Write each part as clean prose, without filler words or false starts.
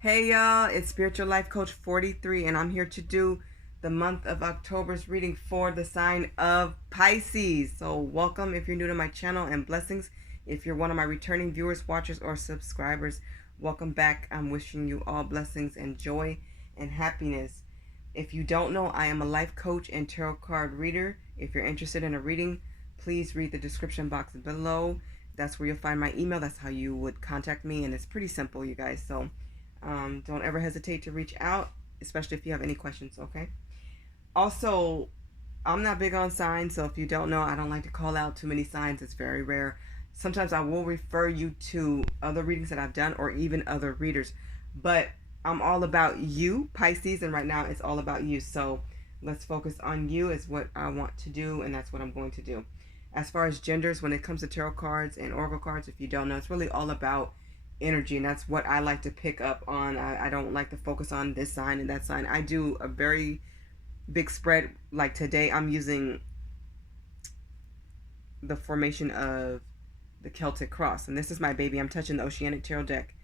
Hey y'all, it's CashApp SpiritualLifeCoach43 and I'm here to do the month of October's reading for the sign of Pisces. So welcome if you're new to my channel, and blessings if you're one of my returning viewers, watchers, or subscribers. Welcome back. I'm wishing you all blessings and joy and happiness. If you don't know, I am a life coach and tarot card reader. If you're interested in a reading, please read the description box below. That's where you'll find my email. That's how you would contact me, and it's pretty simple, you guys. So don't ever hesitate to reach out, especially if you have any questions, okay? Also, I'm not big on signs, so if you don't know, I don't like to call out too many signs. It's very rare. Sometimes I will refer you to other readings that I've done or even other readers, but I'm all about you, Pisces, and right now it's all about you. So let's focus on you, is what I want to do, and that's what I'm going to do. As far as genders, when it comes to tarot cards and oracle cards, if you don't know, it's really all about energy, and that's what I like to pick up on. I don't like to focus on this sign and that sign. I do a very big spread. Like today I'm using the formation of the Celtic cross, and this is my baby. I'm touching the Oceanic tarot deck,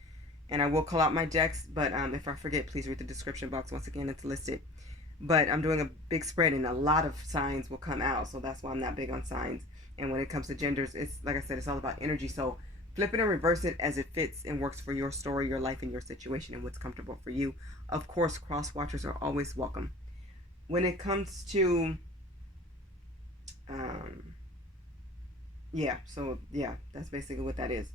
and I will call out my decks, but if I forget, please read the description box. Once again, it's listed. But I'm doing a big spread, and a lot of signs will come out, so that's why I'm not big on signs. And when it comes to genders, it's like I said, it's all about energy. So flip it and reverse it as it fits and works for your story, your life, and your situation, and what's comfortable for you. Of course, cross watchers are always welcome. When it comes to that's basically what that is.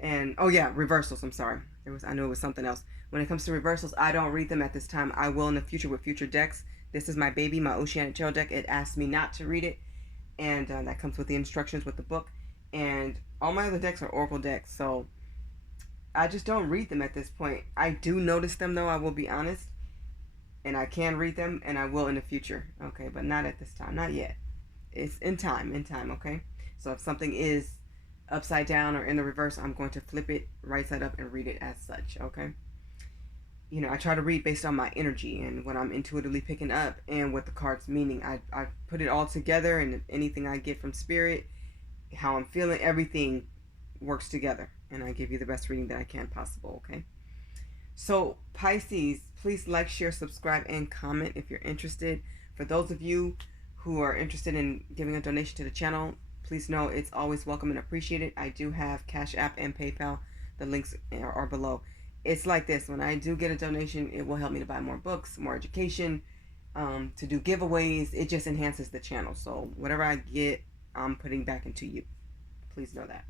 And oh yeah, reversals, I'm sorry, I knew it was something else. When it comes to reversals, I don't read them at this time. I will in the future with future decks. This is my baby, my Oceanic tarot deck. It asked me not to read it, and that comes with the instructions with the book. And all my other decks are oracle decks, so I just don't read them at this point. I do notice them though, I will be honest, and I can read them, and I will in the future, okay, but not at this time, not yet. It's in time, okay? So if something is upside down or in the reverse, I'm going to flip it right side up and read it as such, okay? I try to read based on my energy and what I'm intuitively picking up and what the card's meaning. I put it all together, and anything I get from spirit, how I'm feeling, everything works together, and I give you the best reading that I can possible, okay? So Pisces, please like, share, subscribe, and comment if you're interested. For those of you who are interested in giving a donation to the channel, please know it's always welcome and appreciated. I do have Cash App and PayPal. The links are below. It's like this: when I do get a donation, it will help me to buy more books, more education, to do giveaways. It just enhances the channel. So whatever I get, I'm putting back into you. Please know that.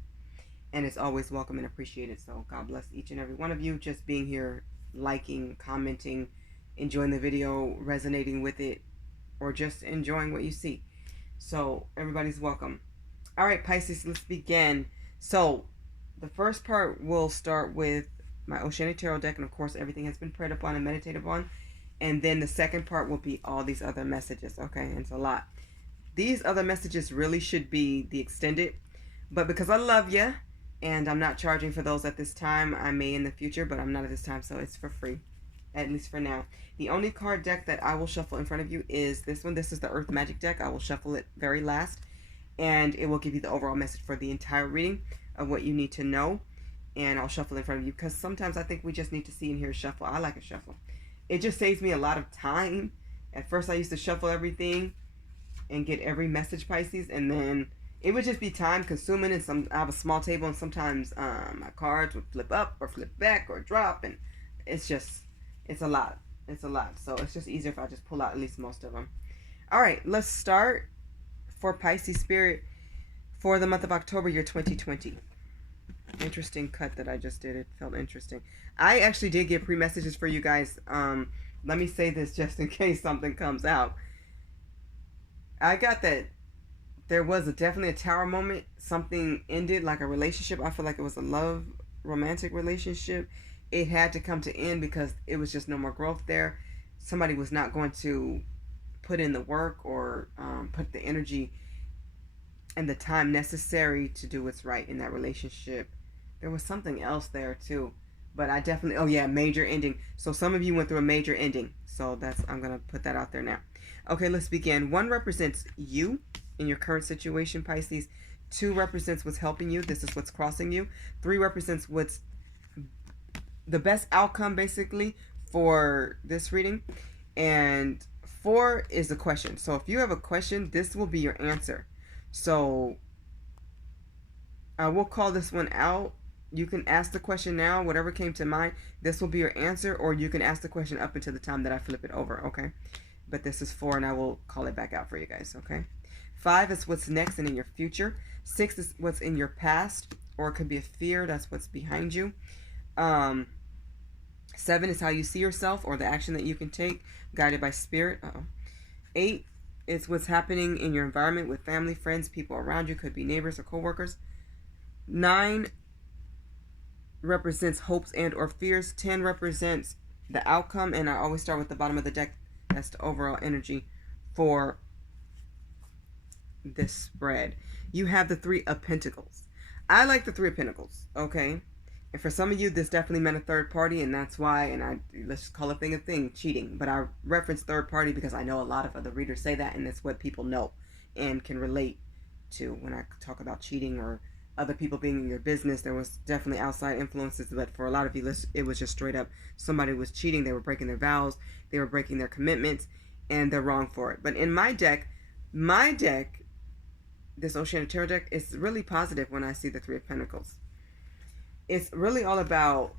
And it's always welcome and appreciated. So God bless each and every one of you just being here, liking, commenting, enjoying the video, resonating with it, or just enjoying what you see. So everybody's welcome. All right, Pisces, let's begin. So the first part will start with my Oceanic tarot deck, and of course everything has been prayed upon and meditated on. And then the second part will be all these other messages, okay? And it's a lot. These other messages really should be the extended, but because I love you and I'm not charging for those at this time, I may in the future, but I'm not at this time, so it's for free, at least for now. The only card deck that I will shuffle in front of you is this one. This is the Earth Magic deck. I will shuffle it very last, and it will give you the overall message for the entire reading of what you need to know. And I'll shuffle in front of you because sometimes I think we just need to see and hear shuffle. I like a shuffle. It just saves me a lot of time. At first I used to shuffle everything and get every message, Pisces, and then it would just be time consuming, and I have a small table, and sometimes my cards would flip up or flip back or drop, and it's a lot. So it's just easier if I just pull out at least most of them. All right, let's start for Pisces spirit for the month of October, year 2020. Interesting cut that I just did. It felt interesting. I actually did get pre-messages for you guys. Let me say this just in case something comes out. I got that there was definitely a tower moment. Something ended, like a relationship. I feel like it was a love, romantic relationship. It had to come to end because it was just no more growth there. Somebody was not going to put in the work or put the energy and the time necessary to do what's right in that relationship. There was something else there too, but I definitely, oh yeah, major ending. So some of you went through a major ending, so I'm gonna put that out there now. Okay, let's begin. 1 represents you in your current situation, Pisces. 2 represents what's helping you. This is what's crossing you. 3 represents what's the best outcome basically for this reading. And 4 is a question. So if you have a question, this will be your answer. So I will call this one out. You can ask the question now, whatever came to mind. This will be your answer, or you can ask the question up until the time that I flip it over, okay? But this is 4, and I will call it back out for you guys, okay? 5 is what's next and in your future. 6 is what's in your past, or it could be a fear. That's what's behind you. 7 is how you see yourself, or the action that you can take, guided by spirit. 8 is what's happening in your environment with family, friends, people around you. Could be neighbors or co-workers. 9 represents hopes and or fears. 10 represents the outcome, and I always start with the bottom of the deck. That's the overall energy for this spread. You have the 3 of Pentacles. I like the 3 of Pentacles, okay? And for some of you, this definitely meant a third party, and that's why, and let's call a thing, cheating. But I reference third party because I know a lot of other readers say that, and it's what people know and can relate to when I talk about cheating or other people being in your business. There was definitely outside influences, but for a lot of you, it was just straight up somebody was cheating. They were breaking their vows, they were breaking their commitments, and they're wrong for it. But in my deck, this Oceanic Tarot deck, is really positive when I see the 3 of Pentacles. It's really all about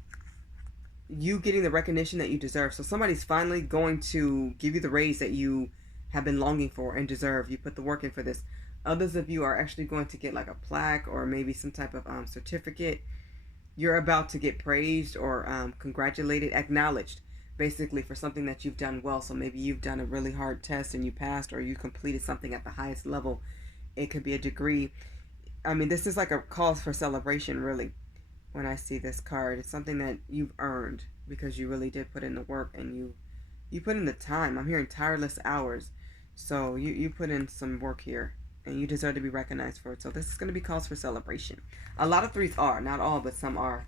you getting the recognition that you deserve. So somebody's finally going to give you the raise that you have been longing for and deserve. You put the work in for this. Others of you are actually going to get like a plaque or maybe some type of certificate. You're about to get praised or congratulated, acknowledged, basically for something that you've done well. So maybe you've done a really hard test and you passed, or you completed something at the highest level. It could be a degree. I mean, this is like a cause for celebration, really. When I see this card, it's something that you've earned because you really did put in the work and you put in the time. I'm hearing tireless hours. So you put in some work here and you deserve to be recognized for it. So this is going to be cause for celebration. A lot of 3s are, not all, but some are.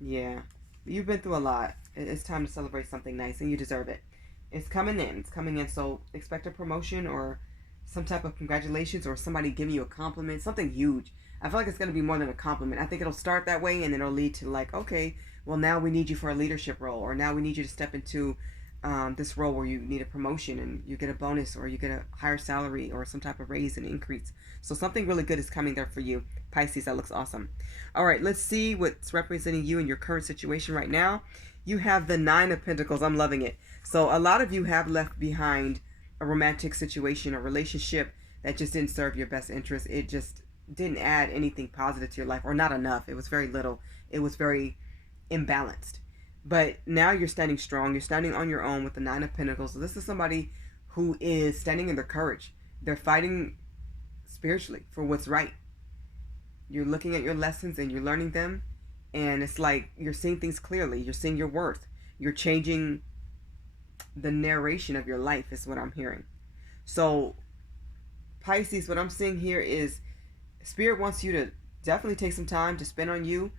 Yeah, you've been through a lot. It's time to celebrate something nice and you deserve it. It's coming in. So expect a promotion or some type of congratulations or somebody giving you a compliment, something huge. I feel like it's going to be more than a compliment. I think it'll start that way and then it'll lead to like, okay, well, now we need you for a leadership role, or now we need you to step into this role where you need a promotion and you get a bonus or you get a higher salary or some type of raise and increase. So something really good is coming there for you, Pisces. That looks awesome. All right, let's see what's representing you in your current situation right now. You have the 9 of Pentacles. I'm loving it. So a lot of you have left behind a romantic situation, a relationship that just didn't serve your best interest. It just didn't add anything positive to your life, or not enough. It was very little. It was very imbalanced. But now you're standing strong. You're standing on your own with the 9 of Pentacles. So this is somebody who is standing in their courage. They're fighting spiritually for what's right. You're looking at your lessons and you're learning them. And it's like you're seeing things clearly. You're seeing your worth. You're changing the narration of your life is what I'm hearing. So Pisces, what I'm seeing here is Spirit wants you to definitely take some time to spend on you,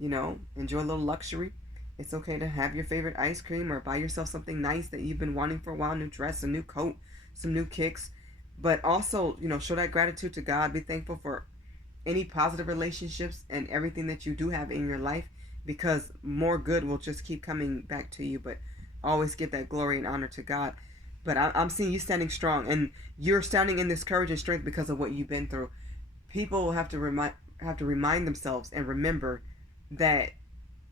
enjoy a little luxury. It's okay to have your favorite ice cream or buy yourself something nice that you've been wanting for a while, new dress, a new coat, some new kicks. But also, show that gratitude to God. Be thankful for any positive relationships and everything that you do have in your life, because more good will just keep coming back to you. But always give that glory and honor to God. But I'm seeing you standing strong, and you're standing in this courage and strength because of what you've been through. People have to remind themselves and remember that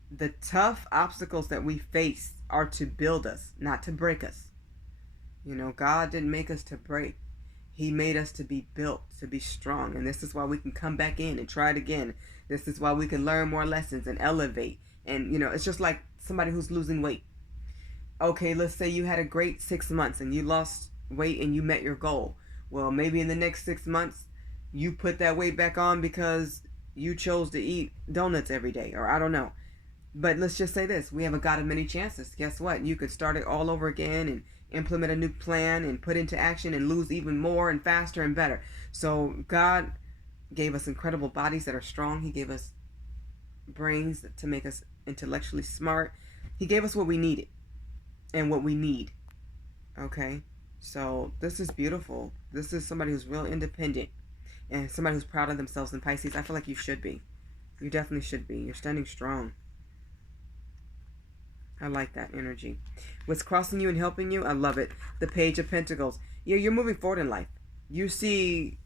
the tough obstacles that we face are to build us, not to break us. God didn't make us to break. He made us to be built, to be strong. And this is why we can come back in and try it again. This is why we can learn more lessons and elevate. And, it's just like somebody who's losing weight. Okay, let's say you had a great 6 months and you lost weight and you met your goal. Well, maybe in the next 6 months, you put that weight back on because you chose to eat donuts every day, or I don't know. But let's just say this. We have a God of many chances. Guess what? You could start it all over again and implement a new plan and put into action and lose even more and faster and better. So God gave us incredible bodies that are strong. He gave us brains to make us intellectually smart. He gave us what we needed and what we need. Okay? So this is beautiful. This is somebody who's real independent and somebody who's proud of themselves. In Pisces, I feel like you should be. You definitely should be. You're standing strong. I like that energy. What's crossing you and helping you? I love it. The Page of Pentacles. Yeah, you're moving forward in life. You see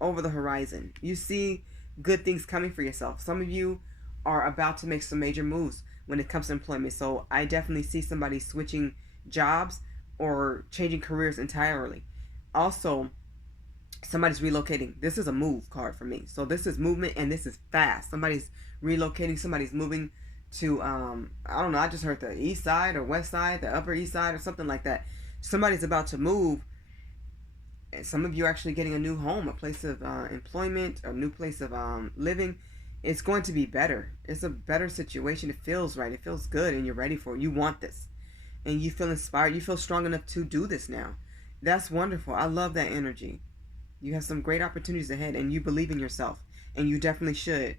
over the horizon. You see good things coming for yourself. Some of you are about to make some major moves when it comes to employment. So I definitely see somebody switching jobs or changing careers entirely. Also, somebody's relocating. This is a move card for me. So this is movement and this is fast. Somebody's relocating. Somebody's moving to I don't know. I just heard the east side or west side, the upper east side or something like that. Somebody's about to move. And some of you are actually getting a new home, a place of employment, a new place of living. It's going to be better. It's a better situation. It feels right. It feels good, and you're ready for it. You want this, and you feel inspired. You feel strong enough to do this now. That's wonderful. I love that energy. You have some great opportunities ahead, and you believe in yourself, and you definitely should.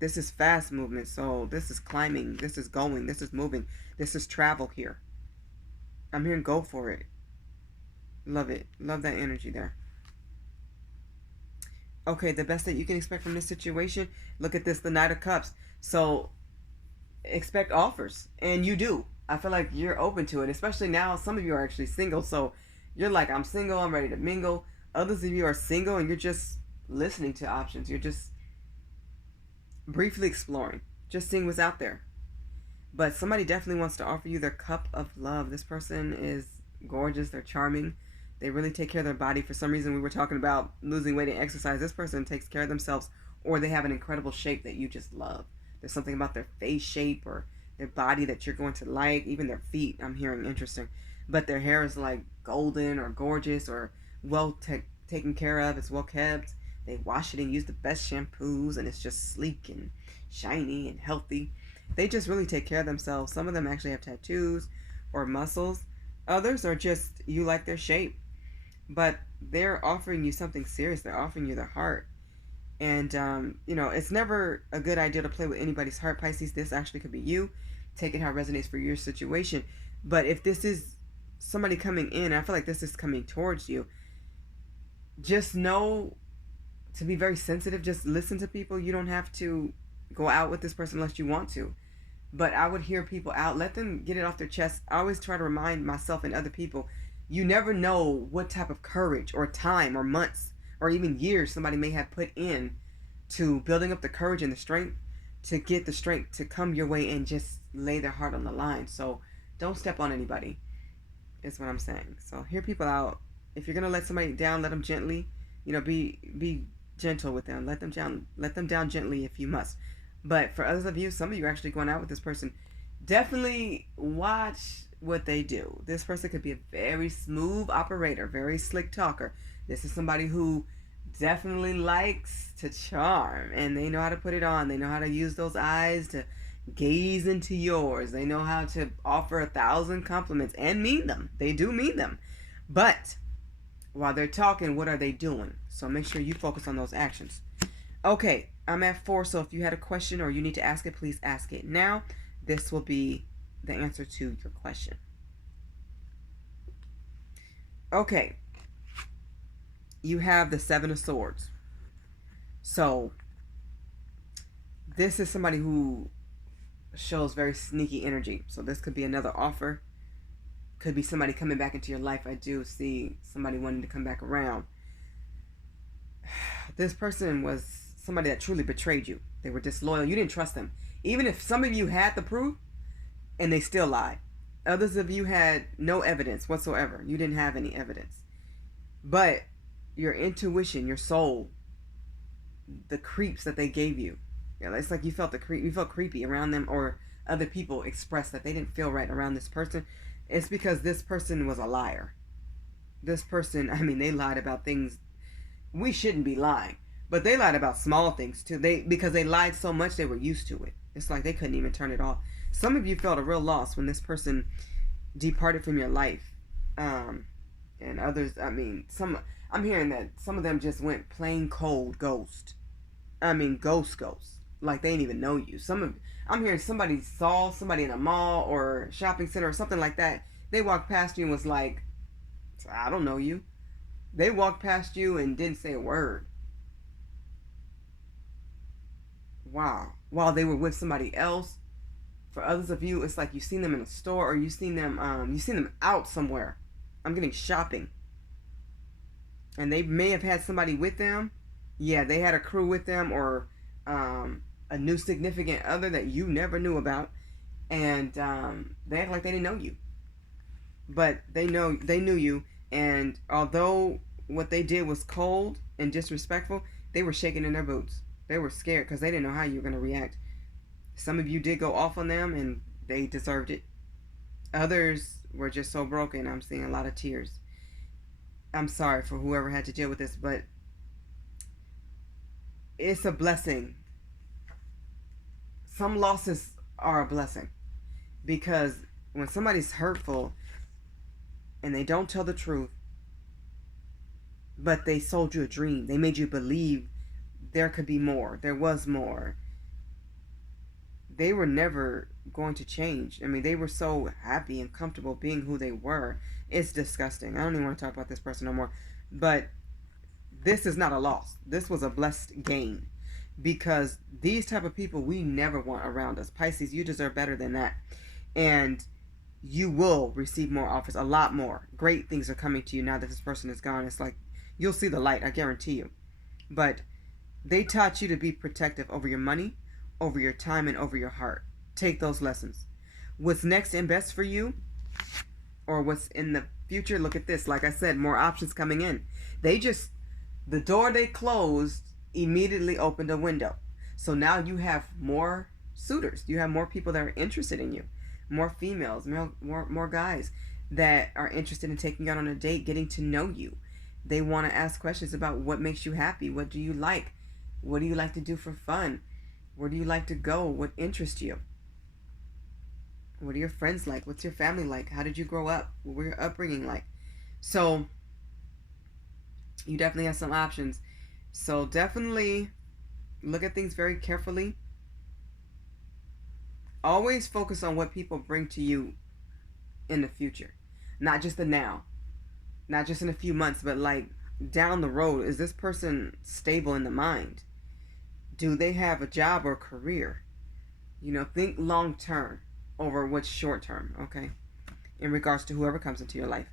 This is fast movement, so this is climbing. This is going. This is moving. This is travel here. I'm hearing go for it. Love it. Love that energy there. Okay, the best that you can expect from this situation. Look at this, the Knight of Cups. So expect offers, and you do. I feel like you're open to it, especially now. Some of you are actually single, so you're like, I'm single, I'm ready to mingle. Others of you are single, and you're just listening to options. You're just briefly exploring, just seeing what's out there. But somebody definitely wants to offer you their cup of love. This person is gorgeous. They're charming. They really take care of their body. For some reason, we were talking about losing weight and exercise. This person takes care of themselves, or they have an incredible shape that you just love. There's something about their face shape or their body that you're going to like. Even their feet, I'm hearing interesting. But their hair is like golden or gorgeous or well taken care of. It's well kept. They wash it and use the best shampoos, and it's just sleek and shiny and healthy. They just really take care of themselves. Some of them actually have tattoos or muscles. Others are just, you like their shape. But they're offering you something serious. They're offering you their heart. And, it's never a good idea to play with anybody's heart, Pisces. This actually could be you. Take it how it resonates for your situation. But if this is somebody coming in, I feel like this is coming towards you. Just know to be very sensitive. Just listen to people. You don't have to go out with this person unless you want to. But I would hear people out. Let them get it off their chest. I always try to remind myself and other people, you never know what type of courage or time or months or even years somebody may have put in to building up the courage and the strength to get the strength to come your way and just lay their heart on the line. So don't step on anybody, is what I'm saying. So hear people out. If you're gonna let somebody down, let them gently. Be gentle with them. Let them down gently if you must. But for others of you, some of you are actually going out with this person, definitely watch what they do. This person could be a very smooth operator, very slick talker. This is somebody who definitely likes to charm, and they know how to put it on. They know how to use those eyes to gaze into yours. They know how to offer 1,000 compliments and mean them. They do mean them. But while they're talking, what are they doing? So make sure you focus on those actions. Okay, I'm at 4, so if you had a question or you need to ask it, please ask it now. This will be the answer to your question. Okay, you have the 7 of Swords. So this is somebody who shows very sneaky energy. So this could be another offer. Could be somebody coming back into your life. I do see somebody wanting to come back around. This person was somebody that truly betrayed you. They were disloyal. You didn't trust them. Even if some of you had the proof and they still lied. Others of you had no evidence whatsoever. You didn't have any evidence. But your intuition, your soul, the creeps that they gave you, it's like you felt you felt creepy around them, or other people expressed that they didn't feel right around this person. It's because this person was a liar. This person, they lied about things we shouldn't be lying. But they lied about small things too. Because they lied so much, they were used to it. It's like they couldn't even turn it off. Some of you felt a real loss when this person departed from your life. And others, I'm hearing that some of them just went plain cold ghost. Ghost. Like they didn't even know you. I'm hearing somebody saw somebody in a mall or shopping center or something like that. They walked past you and was like, I don't know you. They walked past you and didn't say a word. Wow. While they were with somebody else For others of you, it's like you've seen them in a store, or you've seen them out somewhere. I'm getting shopping. And they may have had somebody with them. Yeah, they had a crew with them, or a new significant other that you never knew about. And they act like they didn't know you. But they knew you. And although what they did was cold and disrespectful, they were shaking in their boots. They were scared because they didn't know how you were going to react. Some of you did go off on them, and they deserved it. Others were just so broken. I'm seeing a lot of tears. I'm sorry for whoever had to deal with this, but it's a blessing. Some losses are a blessing, because when somebody's hurtful and they don't tell the truth, but they sold you a dream, they made you believe there could be more, there was more, they were never going to change. I mean, they were so happy and comfortable being who they were. It's disgusting. I don't even want to talk about this person no more. But this is not a loss. This was a blessed gain. Because these type of people we never want around us. Pisces, you deserve better than that. And you will receive more offers, a lot more. Great things are coming to you now that this person is gone. It's like, you'll see the light, I guarantee you. But they taught you to be protective over your money, over your time, and over your heart. Take those lessons. What's next and best for you, or what's in the future, look at this. Like I said, more options coming in. The door they closed immediately opened a window. So now you have more suitors. You have more people that are interested in you. More females, more guys that are interested in taking you out on a date, getting to know you. They want to ask questions about what makes you happy. What do you like? What do you like to do for fun? Where do you like to go? What interests you? What are your friends like? What's your family like? How did you grow up? What were your upbringing like? So you definitely have some options. So definitely look at things very carefully. Always focus on what people bring to you in the future. Not just the now. Not just in a few months, but like down the road. Is this person stable in the mind? Do they have a job or career? Think long term over what's short term, okay? In regards to whoever comes into your life.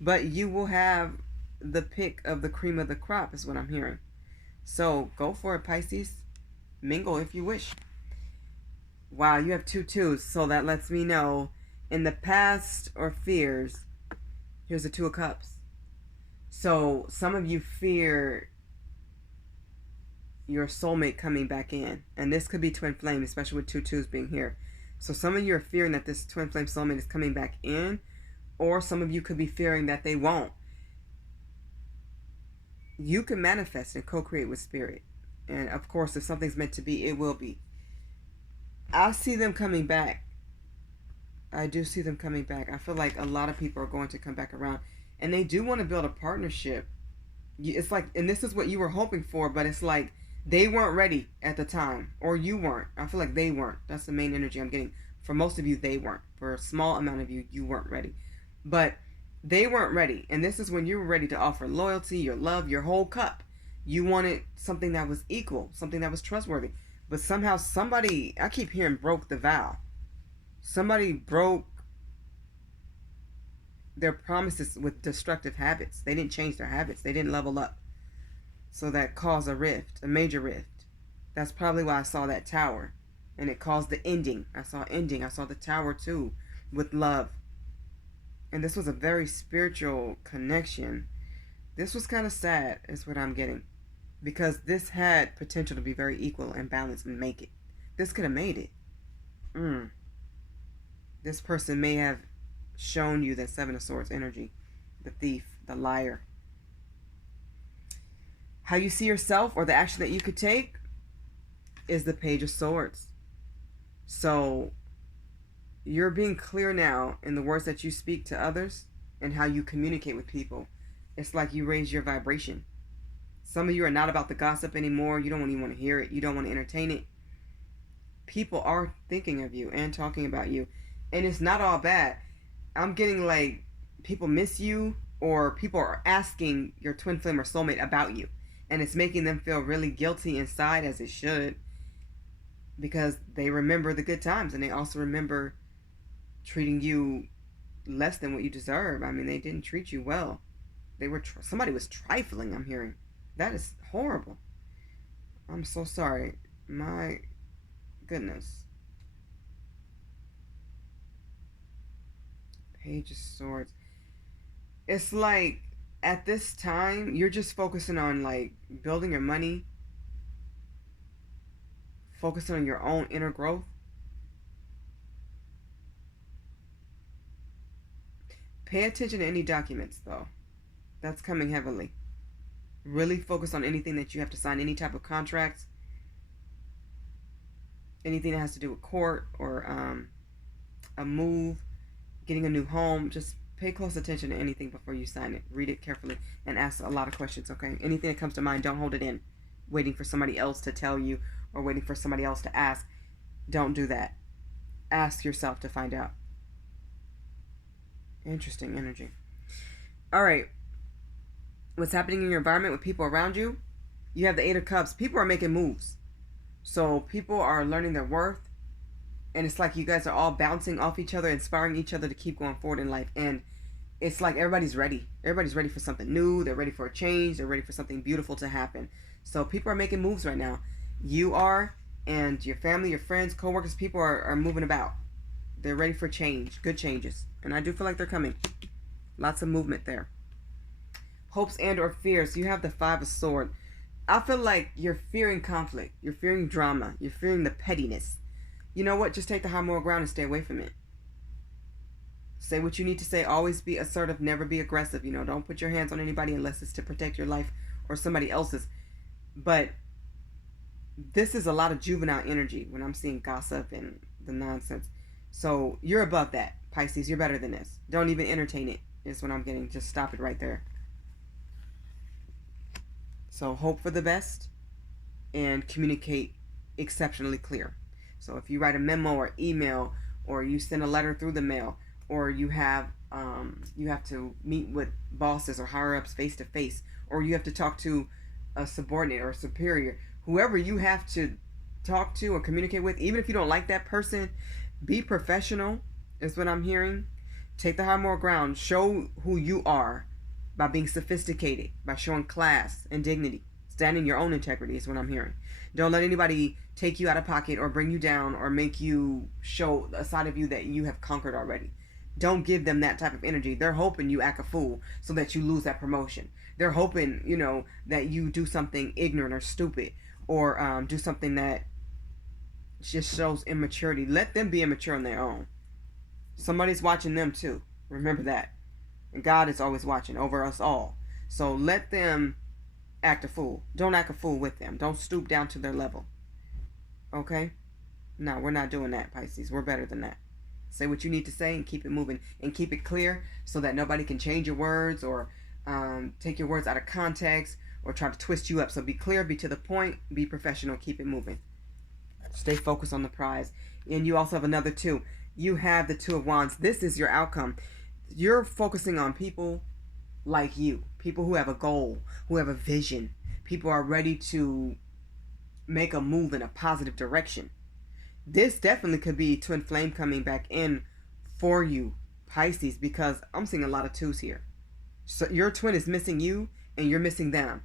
But you will have the pick of the cream of the crop, is what I'm hearing. So go for it, Pisces. Mingle if you wish. Wow, you have 2 2s, so that lets me know in the past or fears, here's the 2 of Cups. So some of you fear your soulmate coming back in, and this could be twin flame, especially with 2 2s being here. So some of you are fearing that this twin flame soulmate is coming back in, or some of you could be fearing that they won't. You can manifest and co-create with spirit, and of course if something's meant to be, it will be. I see them coming back. I do see them coming back. I feel like a lot of people are going to come back around, and they do want to build a partnership. It's like, and this is what you were hoping for, but it's like they weren't ready at the time, or you weren't. I feel like they weren't. That's the main energy I'm getting. For most of you, they weren't. For a small amount of you, you weren't ready. But they weren't ready, and this is when you were ready to offer loyalty, your love, your whole cup. You wanted something that was equal, something that was trustworthy. But somehow somebody, I keep hearing, broke the vow. Somebody broke their promises with destructive habits. They didn't change their habits. They didn't level up. So that caused a rift, a major rift. That's probably why I saw that tower. And it caused the ending. I saw ending. I saw the tower too, with love. And this was a very spiritual connection. This was kind of sad, is what I'm getting. Because this had potential to be very equal and balanced and make it. This could have made it. This person may have shown you that 7 of Swords energy. The thief, the liar. How you see yourself, or the action that you could take, is the Page of Swords. So you're being clear now in the words that you speak to others and how you communicate with people. It's like you raise your vibration. Some of you are not about the gossip anymore. You don't even want to hear it. You don't want to entertain it. People are thinking of you and talking about you. And it's not all bad. I'm getting like people miss you, or people are asking your twin flame or soulmate about you. And it's making them feel really guilty inside, as it should. because they remember the good times, and they also remember treating you less than what you deserve. I mean, they didn't treat you well. Somebody was trifling, I'm hearing. That is horrible. I'm so sorry. My goodness. Page of Swords. It's like at this time you're just focusing on like building your money, focusing on your own inner growth. Pay attention to any documents though. That's coming heavily. Really focus on anything that you have to sign, any type of contracts, anything that has to do with court or a move, getting a new home. Just pay close attention to anything before you sign it. Read it carefully and ask a lot of questions, okay? Anything that comes to mind, don't hold it in, waiting for somebody else to tell you or waiting for somebody else to ask. Don't do that. Ask yourself to find out. Interesting energy. All right. What's happening in your environment with people around you? You have the Eight of Cups. People are making moves. So people are learning their worth. And it's like you guys are all bouncing off each other, inspiring each other to keep going forward in life. And it's like everybody's ready. Everybody's ready for something new. They're ready for a change. They're ready for something beautiful to happen. So people are making moves right now. You are, and your family, your friends, co-workers, people are moving about. They're ready for change. Good changes. And I do feel like they're coming. Lots of movement there. Hopes and or fears. You have the Five of Swords. I feel like you're fearing conflict. You're fearing drama. You're fearing the pettiness. You know what? Just take the high moral ground and stay away from it. Say what you need to say. Always be assertive. Never be aggressive. You know, don't put your hands on anybody unless it's to protect your life or somebody else's. But this is a lot of juvenile energy when I'm seeing gossip and the nonsense. So you're above that, Pisces. You're better than this. Don't even entertain it, is what I'm getting. Just stop it right there. So hope for the best and communicate exceptionally clear. So if you write a memo or email, or you send a letter through the mail, or you have to meet with bosses or higher ups face to face, or you have to talk to a subordinate or a superior, whoever you have to talk to or communicate with, even if you don't like that person, be professional, is what I'm hearing. Take the high moral ground. Show who you are by being sophisticated, by showing class and dignity. Stand in your own integrity is what I'm hearing. Don't let anybody take you out of pocket or bring you down or make you show a side of you that you have conquered already. Don't give them that type of energy. They're hoping you act a fool so that you lose that promotion. They're hoping, that you do something ignorant or stupid, or do something that just shows immaturity. Let them be immature on their own. Somebody's watching them too. Remember that. And God is always watching over us all. So let them act a fool. Don't act a fool with them. Don't stoop down to their level. Okay? No, we're not doing that, Pisces. We're better than that. Say what you need to say and keep it moving. And keep it clear so that nobody can change your words or take your words out of context or try to twist you up. So be clear, be to the point, be professional, keep it moving. Stay focused on the prize. And you also have another two. You have the Two of Wands. This is your outcome. You're focusing on people like you. People who have a goal, who have a vision. People are ready to make a move in a positive direction. This definitely could be twin flame coming back in for you, Pisces, because I'm seeing a lot of twos here. So your twin is missing you and you're missing them.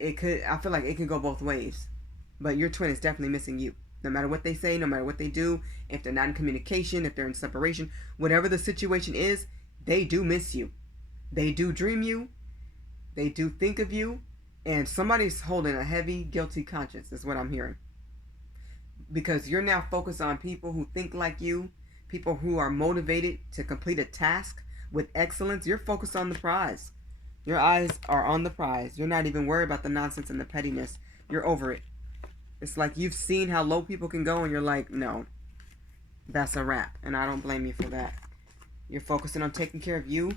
I feel like it could go both ways. But your twin is definitely missing you. No matter what they say, no matter what they do, if they're not in communication, if they're in separation, whatever the situation is, they do miss you. They do dream you. They do think of you. And somebody's holding a heavy, guilty conscience is what I'm hearing. Because you're now focused on people who think like you, people who are motivated to complete a task with excellence. You're focused on the prize. Your eyes are on the prize. You're not even worried about the nonsense and the pettiness. You're over it. It's like you've seen how low people can go and you're like, no, that's a wrap. And I don't blame you for that. You're focusing on taking care of you.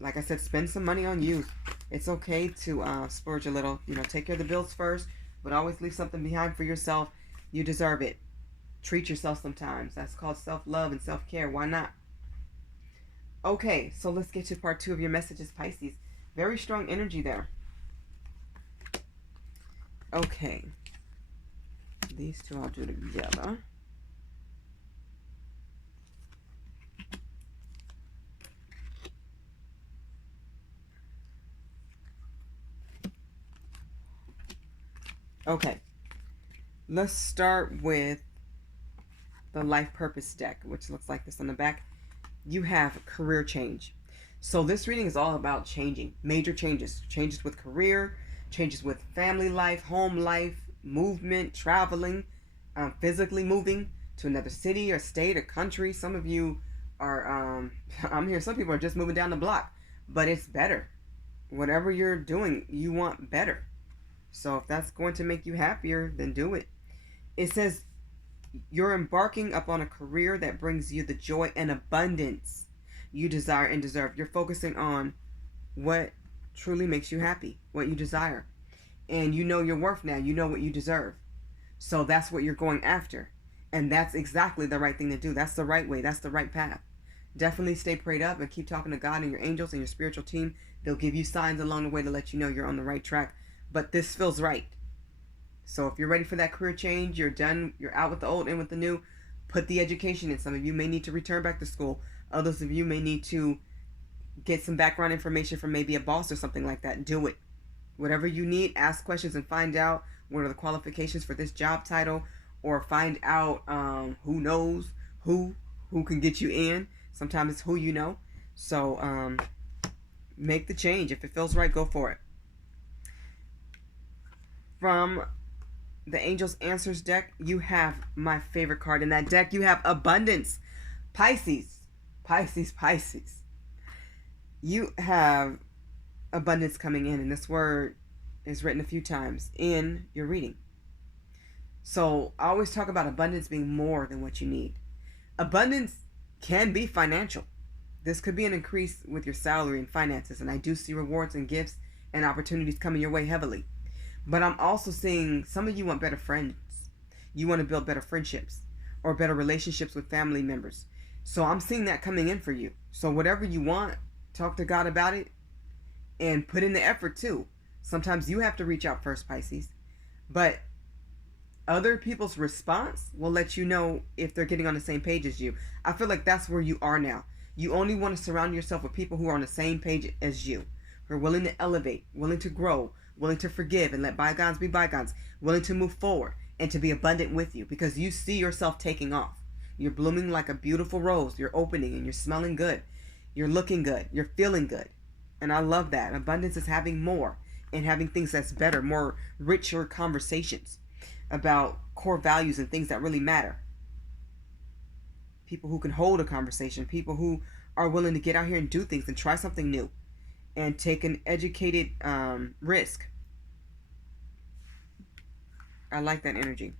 Like I said, spend some money on you. It's okay to splurge a little. Take care of the bills first, but always leave something behind for yourself. You deserve it. Treat yourself sometimes. That's called self-love and self-care. Why not? Okay, so let's get to part 2 of your messages, Pisces. Very strong energy there. Okay. These two I'll do together. Okay, let's start with the life purpose deck, which looks like this on the back. You have career change. So this reading is all about changing, major changes. Changes with career, changes with family life, home life, movement, traveling, physically moving to another city or state or country. Some of you are, I'm here, some people are just moving down the block, but it's better. Whatever you're doing, you want better. So if that's going to make you happier, then do it. It says you're embarking upon a career that brings you the joy and abundance you desire and deserve. You're focusing on what truly makes you happy, what you desire. And you know your worth now. You know what you deserve. So that's what you're going after. And that's exactly the right thing to do. That's the right way. That's the right path. Definitely stay prayed up and keep talking to God and your angels and your spiritual team. They'll give you signs along the way to let you know you're on the right track. But this feels right. So if you're ready for that career change, you're done, you're out with the old, in with the new, put the education in. Some of you may need to return back to school. Others of you may need to get some background information from maybe a boss or something like that. Do it. Whatever you need, ask questions and find out what are the qualifications for this job title, or find out who knows who can get you in. Sometimes it's who you know. So make the change. If it feels right, go for it. From the Angels Answers deck, you have my favorite card in that deck. You have abundance. Pisces. Pisces, Pisces. You have abundance coming in, and this word is written a few times in your reading. So I always talk about abundance being more than what you need. Abundance can be financial. This could be an increase with your salary and finances, and I do see rewards and gifts and opportunities coming your way heavily. But I'm also seeing some of you want better friends. You want to build better friendships or better relationships with family members. So I'm seeing that coming in for you. So whatever you want, talk to God about it and put in the effort too. Sometimes you have to reach out first, Pisces. But other people's response will let you know if they're getting on the same page as you. I feel like that's where you are now. You only want to surround yourself with people who are on the same page as you, who are willing to elevate, willing to grow, willing to forgive and let bygones be bygones, willing to move forward and to be abundant with you, because you see yourself taking off. You're blooming like a beautiful rose. You're opening and you're smelling good. You're looking good. You're feeling good. And I love that. Abundance is having more and having things that's better, more richer conversations about core values and things that really matter. People who can hold a conversation, people who are willing to get out here and do things and try something new and take an educated risk. I like that energy.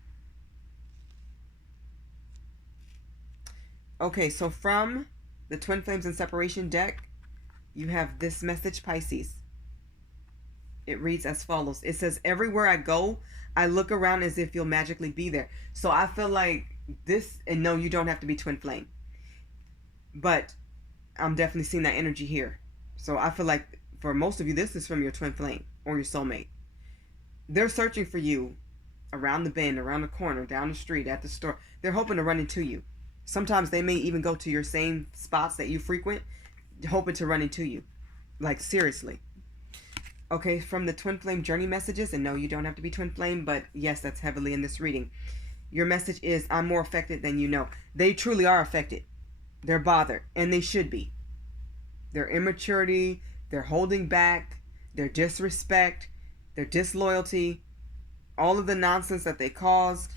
Okay, so from the Twin Flames and Separation deck, you have this message, Pisces. It reads as follows. It says, everywhere I go, I look around as if you'll magically be there. So I feel like this, and no, you don't have to be twin flame, but I'm definitely seeing that energy here. So I feel like for most of you, this is from your twin flame or your soulmate. They're searching for you around the bend, around the corner, down the street, at the store. They're hoping to run into you. Sometimes they may even go to your same spots that you frequent, hoping to run into you. Like, seriously. Okay, from the twin flame journey messages, and no, you don't have to be twin flame, but yes, that's heavily in this reading. Your message is, I'm more affected than you know. They truly are affected. They're bothered, and they should be. Their immaturity, their holding back, their disrespect, their disloyalty, all of the nonsense that they caused,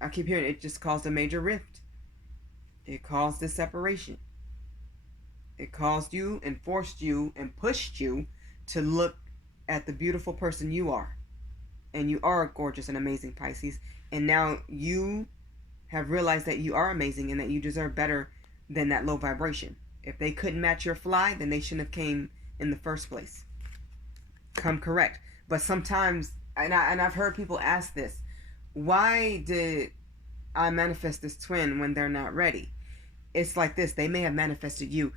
I keep hearing it just caused a major rift. It caused this separation. It caused you and forced you and pushed you to look at the beautiful person you are. And you are gorgeous and amazing, Pisces. And now you have realized that you are amazing and that you deserve better than that low vibration. If they couldn't match your fly, then they shouldn't have came in the first place. Come correct. But sometimes, and I've heard people ask this, why did I manifest this twin when they're not ready? It's like this. They may have manifested you.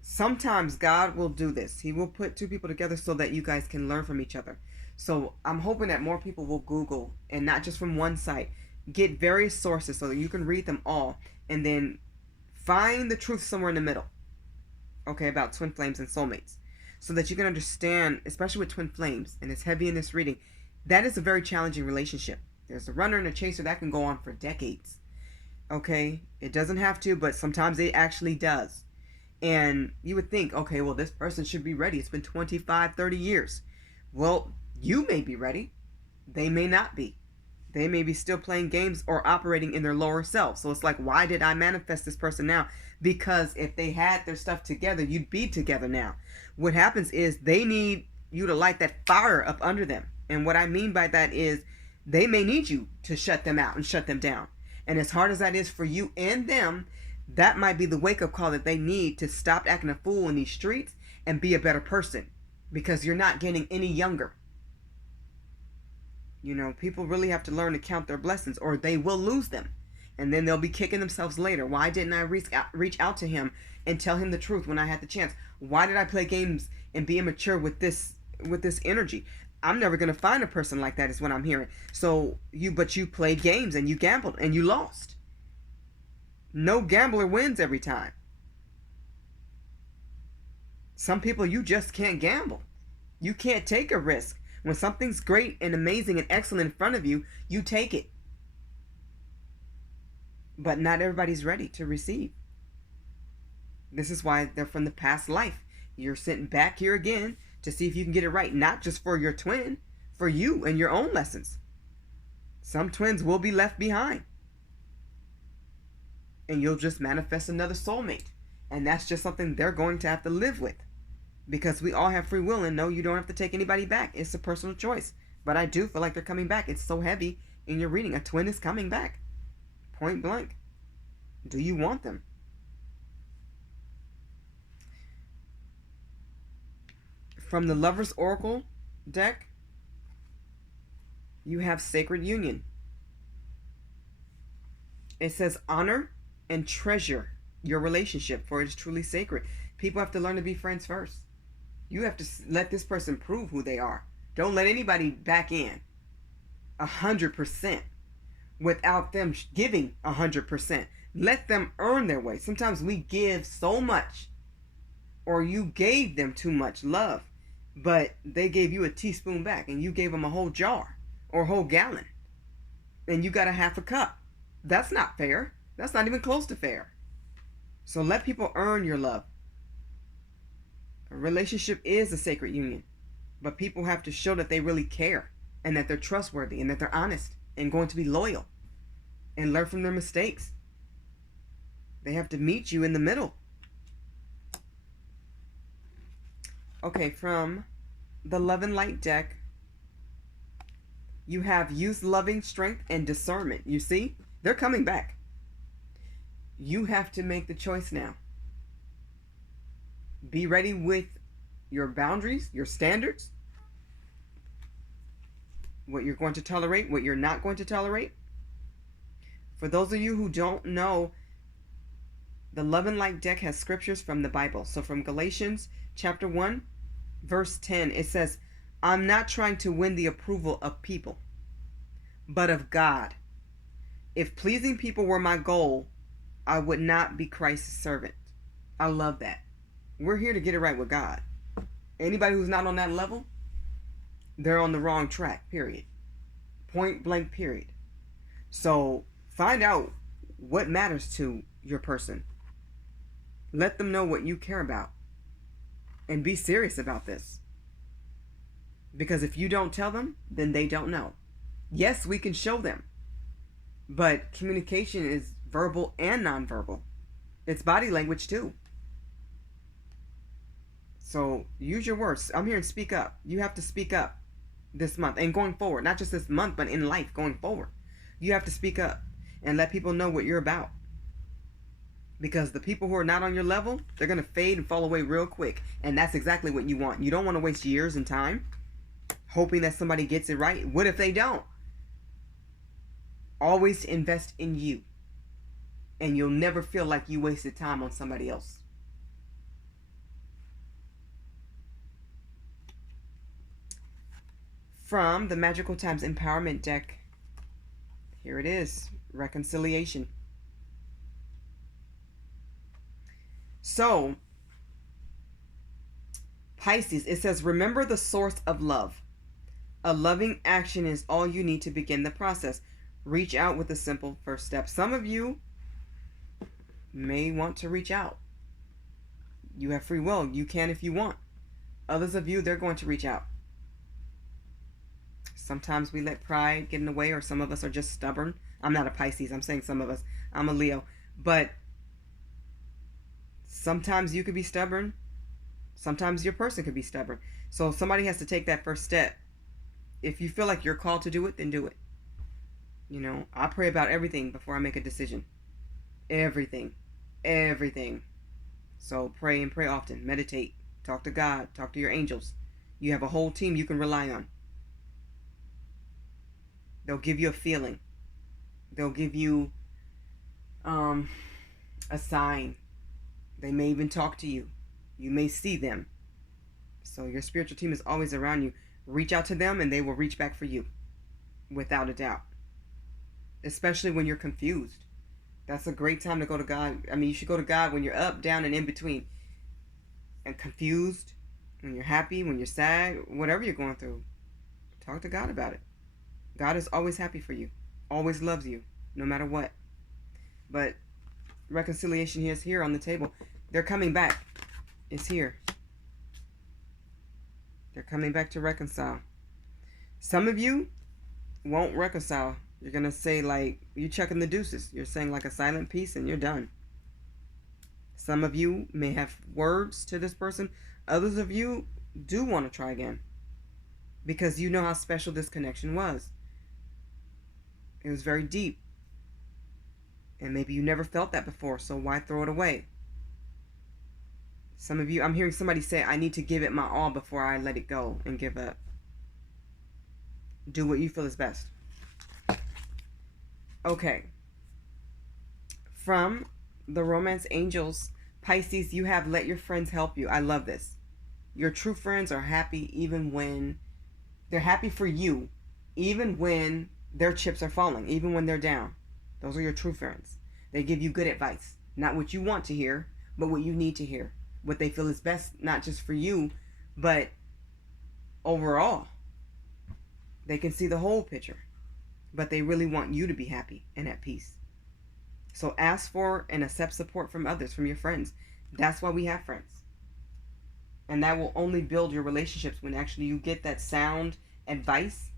Sometimes God will do this. He will put two people together so that you guys can learn from each other. So I'm hoping that more people will Google, and not just from one site. Get various sources so that you can read them all, and then find the truth somewhere in the middle. Okay, about twin flames and soulmates, so that you can understand, especially with twin flames, and it's heavy in this reading, that is a very challenging relationship. There's a runner and a chaser that can go on for decades. Okay, it doesn't have to, but sometimes it actually does. And you would think, okay, well, this person should be ready. It's been 25, 30 years. Well, you may be ready. They may not be. They may be still playing games or operating in their lower self. So it's like, why did I manifest this person now? Because if they had their stuff together, you'd be together now. What happens is they need you to light that fire up under them. And what I mean by that is they may need you to shut them out and shut them down. And as hard as that is for you and them, that might be the wake-up call that they need to stop acting a fool in these streets and be a better person, because you're not getting any younger. You know, people really have to learn to count their blessings, or they will lose them. And then they'll be kicking themselves later. Why didn't I reach out to him and tell him the truth when I had the chance? Why did I play games and be immature with this energy? I'm never going to find a person like that, is what I'm hearing. So you played games and you gambled and you lost. No gambler wins every time. Some people, you just can't gamble. You can't take a risk. When something's great and amazing and excellent in front of you, you take it. But not everybody's ready to receive. This is why they're from the past life. You're sent back here again to see if you can get it right. Not just for your twin, for you and your own lessons. Some twins will be left behind. And you'll just manifest another soulmate. And that's just something they're going to have to live with. Because we all have free will, and no, you don't have to take anybody back. It's a personal choice. But I do feel like they're coming back. It's so heavy in your reading. A twin is coming back. Point blank. Do you want them? From the Lover's Oracle deck, you have Sacred Union. It says, honor and treasure your relationship, for it is truly sacred. People have to learn to be friends first. You have to let this person prove who they are. Don't let anybody back in 100% without them giving 100%. Let them earn their way. Sometimes we give so much, or you gave them too much love, but they gave you a teaspoon back, and you gave them a whole jar or a whole gallon, and you got a half a cup. That's not fair. That's not even close to fair. So let people earn your love. A relationship is a sacred union, but people have to show that they really care, and that they're trustworthy, and that they're honest and going to be loyal and learn from their mistakes. They have to meet you in the middle. Okay, from the Love and Light deck, you have youth, loving, strength, and discernment. You see? They're coming back. You have to make the choice now. Be ready with your boundaries, your standards, what you're going to tolerate, what you're not going to tolerate. For those of you who don't know, the Love and Light deck has scriptures from the Bible. So from Galatians chapter 1, verse 10, it says, I'm not trying to win the approval of people, but of God. If pleasing people were my goal, I would not be Christ's servant. I love that. We're here to get it right with God. Anybody who's not on that level, they're on the wrong track, period. Point blank, period. So find out what matters to your person. Let them know what you care about. And be serious about this. Because if you don't tell them, then they don't know. Yes, we can show them. But communication is verbal and nonverbal. It's body language too. So use your words. I'm here to speak up. You have to speak up this month and going forward. Not just this month, but in life going forward. You have to speak up and let people know what you're about. Because the people who are not on your level, they're going to fade and fall away real quick. And that's exactly what you want. You don't want to waste years and time hoping that somebody gets it right. What if they don't? Always invest in you. And you'll never feel like you wasted time on somebody else. From the Magical Times Empowerment deck, here it is, reconciliation. So, Pisces, it says, remember the source of love. A loving action is all you need to begin the process. Reach out with a simple first step. Some of you may want to reach out. You have free will. You can if you want. Others of you, they're going to reach out. Sometimes we let pride get in the way, or some of us are just stubborn. I'm not a Pisces. I'm saying some of us. I'm a Leo. But sometimes you could be stubborn. Sometimes your person could be stubborn. So somebody has to take that first step. If you feel like you're called to do it, then do it. You know, I pray about everything before I make a decision. Everything. Everything. So pray and pray often. Meditate. Talk to God. Talk to your angels. You have a whole team you can rely on. They'll give you a feeling. They'll give you a sign. They may even talk to you. You may see them. So your spiritual team is always around you. Reach out to them and they will reach back for you. Without a doubt. Especially when you're confused. That's a great time to go to God. I mean, you should go to God when you're up, down, and in between. And confused. When you're happy, when you're sad, whatever you're going through. Talk to God about it. God is always happy for you. Always loves you. No matter what. But reconciliation is here on the table. They're coming back. It's here. They're coming back to reconcile. Some of you won't reconcile. You're going to say, like, you checking the deuces. You're saying like a silent piece and you're done. Some of you may have words to this person. Others of you do want to try again. Because you know how special this connection was. It was very deep. And maybe you never felt that before, so why throw it away? Some of you, I'm hearing somebody say, I need to give it my all before I let it go and give up. Do what you feel is best. Okay. From the Romance Angels, Pisces, you have let your friends help you. I love this. Your true friends are happy even when they're happy for you, even when their chips are falling, even when they're down. Those are your true friends. They give you good advice. Not what you want to hear, but what you need to hear. What they feel is best, not just for you, but overall. They can see the whole picture. But they really want you to be happy and at peace. So ask for and accept support from others, from your friends. That's why we have friends. And that will only build your relationships when actually you get that sound advice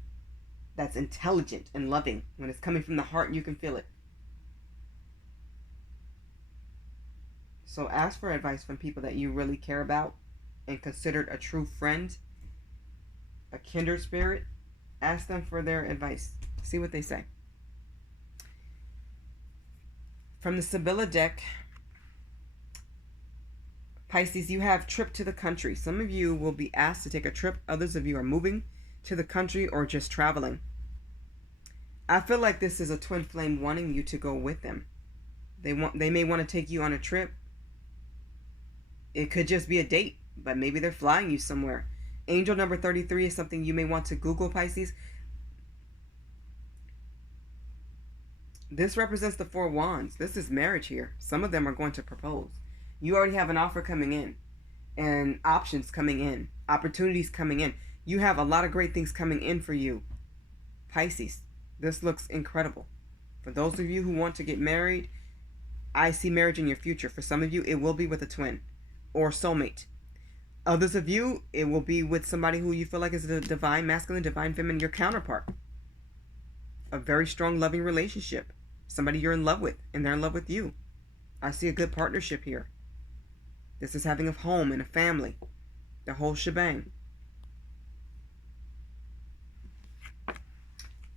that's intelligent and loving. When it's coming from the heart and you can feel it. So ask for advice from people that you really care about and considered a true friend, a kindred spirit. Ask them for their advice. See what they say. From the Sibylla deck, Pisces, you have trip to the country. Some of you will be asked to take a trip. Others of you are moving to the country or just traveling. I feel like this is a twin flame wanting you to go with them. They may want to take you on a trip. It could just be a date, but maybe they're flying you somewhere. Angel number 33 is something you may want to Google, Pisces. This represents the Four Wands. This is marriage here. Some of them are going to propose. You already have an offer coming in and options coming in, opportunities coming in. You have a lot of great things coming in for you, Pisces. This looks incredible. For those of you who want to get married, I see marriage in your future. For some of you, it will be with a twin or soulmate. Others of you, it will be with somebody who you feel like is the divine masculine, divine feminine, your counterpart. A very strong, loving relationship. Somebody you're in love with, and they're in love with you. I see a good partnership here. This is having a home and a family. The whole shebang.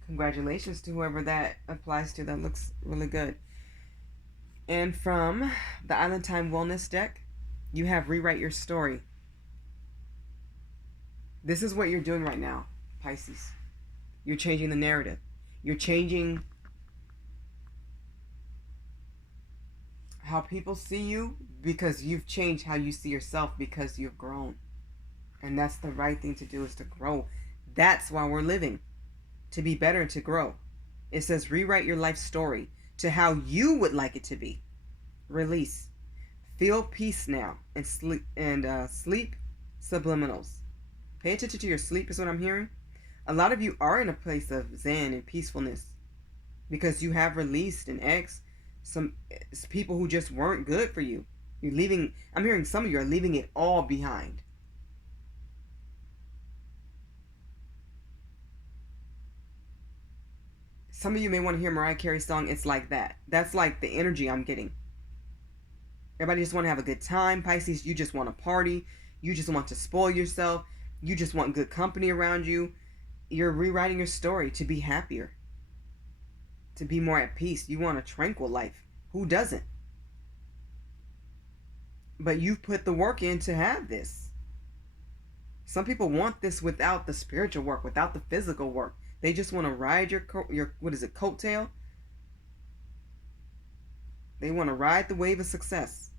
Congratulations to whoever that applies to. That looks really good. And from the Island Time Wellness deck, you have Rewrite Your Story. This is what you're doing right now, Pisces. You're changing the narrative. You're changing how people see you because you've changed how you see yourself because you've grown. And that's the right thing to do, is to grow. That's why we're living. To be better and to grow. It says rewrite your life story to how you would like it to be. Release. Feel peace now and sleep sleep subliminals. Pay attention to your sleep is what I'm hearing. A lot of you are in a place of zen and peacefulness because you have released an ex, some people who just weren't good for you. You're leaving, I'm hearing some of you are leaving it all behind. Some of you may want to hear Mariah Carey's song, It's Like That. That's like the energy I'm getting. Everybody just want to have a good time. Pisces, you just want to party. You just want to spoil yourself. You just want good company around you. You're rewriting your story to be happier. To be more at peace. You want a tranquil life. Who doesn't? But you've put the work in to have this. Some people want this without the spiritual work, without the physical work. They just want to ride your what is it, coattail? They want to ride the wave of success.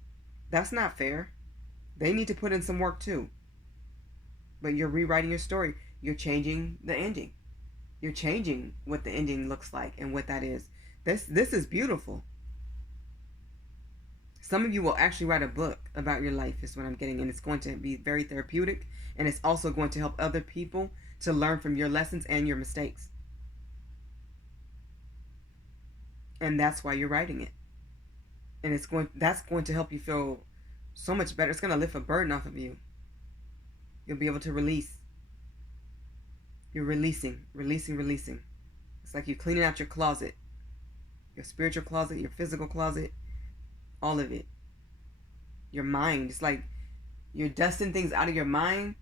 That's not fair. They need to put in some work too. But you're rewriting your story. You're changing the ending. You're changing what the ending looks like and what that is. This is beautiful. Some of you will actually write a book about your life is what I'm getting. And it's going to be very therapeutic. And it's also going to help other people to learn from your lessons and your mistakes. And that's why you're writing it. And that's going to help you feel so much better. It's going to lift a burden off of you. You'll be able to release. You're releasing. It's like you're cleaning out your closet. Your spiritual closet, your physical closet, all of it. Your mind. It's like you're dusting things out of your mind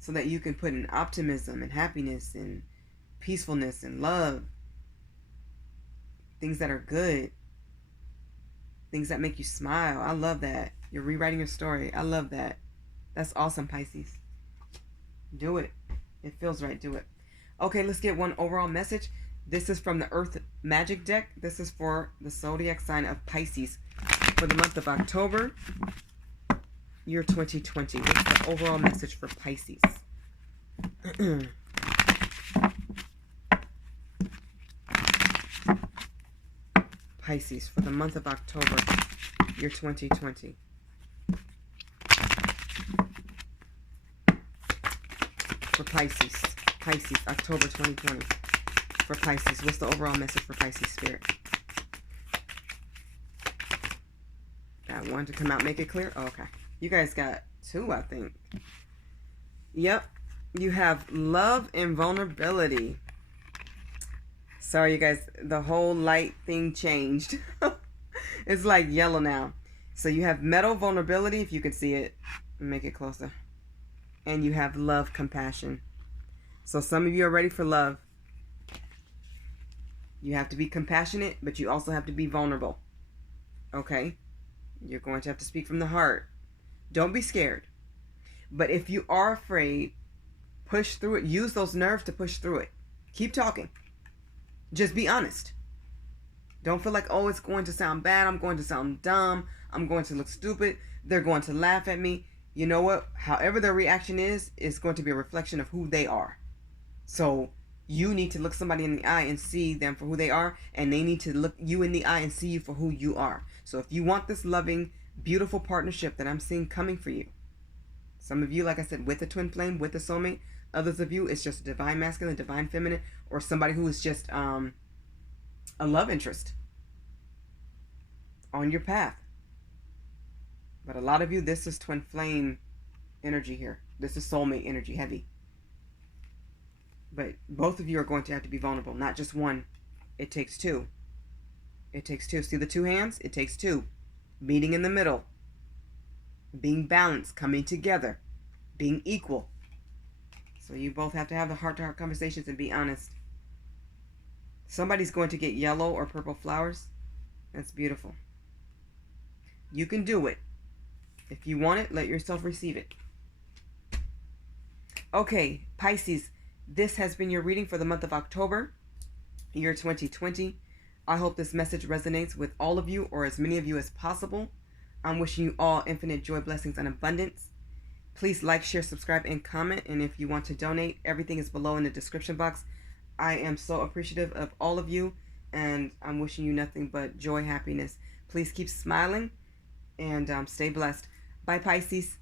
so that you can put in optimism and happiness and peacefulness and love. Things that are good. Things that make you smile. I love that. You're rewriting your story. I love that. That's awesome, Pisces. Do it. It feels right. Do it. Okay, let's get one overall message. This is from the Earth Magic deck. This is for the zodiac sign of Pisces for the month of October, year 2020. This is the overall message for Pisces. Pisces for the month of October, year 2020. For Pisces, October 2020. For Pisces, what's the overall message for Pisces Spirit? Got one to come out, make it clear? Oh, okay. You guys got two, I think. Yep. You have love and vulnerability. Sorry, you guys. The whole light thing changed. It's like yellow now. So you have metal vulnerability, if you can see it. Make it closer. And you have love, compassion. So some of you are ready for love. You have to be compassionate, but you also have to be vulnerable. Okay? You're going to have to speak from the heart. Don't be scared. But if you are afraid, push through it. Use those nerves to push through it. Keep talking. Just be honest. Don't feel like, oh, it's going to sound bad. I'm going to sound dumb. I'm going to look stupid. They're going to laugh at me. You know what? However their reaction is going to be a reflection of who they are. So you need to look somebody in the eye and see them for who they are, and they need to look you in the eye and see you for who you are. So if you want this loving, beautiful partnership that I'm seeing coming for you, some of you, like I said, with a twin flame, with a soulmate. Others of you, it's just divine masculine, divine feminine, or somebody who is just a love interest on your path. But a lot of you, this is twin flame energy here. This is soulmate energy, heavy. But both of you are going to have to be vulnerable. Not just one. It takes two. It takes two. See the two hands? It takes two. Meeting in the middle. Being balanced. Coming together. Being equal. So you both have to have the heart-to-heart conversations and be honest. Somebody's going to get yellow or purple flowers. That's beautiful. You can do it. If you want it, let yourself receive it. Okay, Pisces. This has been your reading for the month of October, year 2020. I hope this message resonates with all of you or as many of you as possible. I'm wishing you all infinite joy, blessings, and abundance. Please like, share, subscribe, and comment. And if you want to donate, everything is below in the description box. I am so appreciative of all of you, and I'm wishing you nothing but joy, happiness. Please keep smiling, and stay blessed. Bye, Pisces.